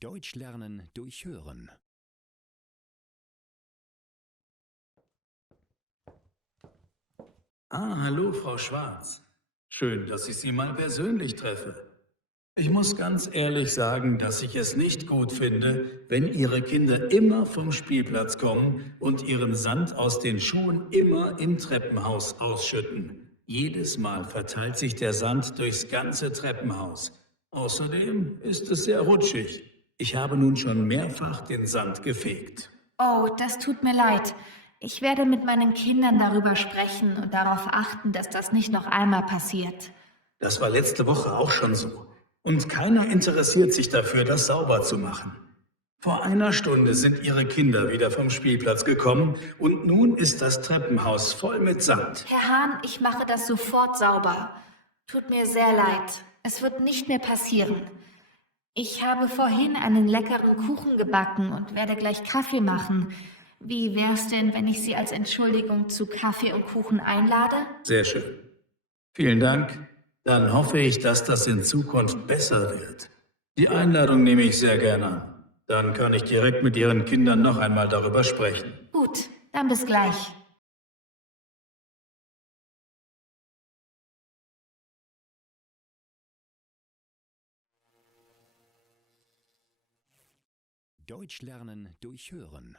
Deutsch lernen durch Hören. Hallo, Frau Schwarz. Schön, dass ich Sie mal persönlich treffe. Ich muss ganz ehrlich sagen, dass ich es nicht gut finde, wenn Ihre Kinder immer vom Spielplatz kommen und ihren Sand aus den Schuhen immer im Treppenhaus ausschütten. Jedes Mal verteilt sich der Sand durchs ganze Treppenhaus. Außerdem ist es sehr rutschig. Ich habe nun schon mehrfach den Sand gefegt. Oh, das tut mir leid. Ich werde mit meinen Kindern darüber sprechen und darauf achten, dass das nicht noch einmal passiert. Das war letzte Woche auch schon so. Und keiner interessiert sich dafür, das sauber zu machen. Vor einer Stunde sind Ihre Kinder wieder vom Spielplatz gekommen und nun ist das Treppenhaus voll mit Sand. Herr Hahn, ich mache das sofort sauber. Tut mir sehr leid. Es wird nicht mehr passieren. Ich habe vorhin einen leckeren Kuchen gebacken und werde gleich Kaffee machen. Wie wär's denn, wenn ich Sie als Entschuldigung zu Kaffee und Kuchen einlade? Sehr schön. Vielen Dank. Dann hoffe ich, dass das in Zukunft besser wird. Die Einladung nehme ich sehr gerne an. Dann kann ich direkt mit Ihren Kindern noch einmal darüber sprechen. Gut, dann bis gleich. Deutsch lernen durch Hören.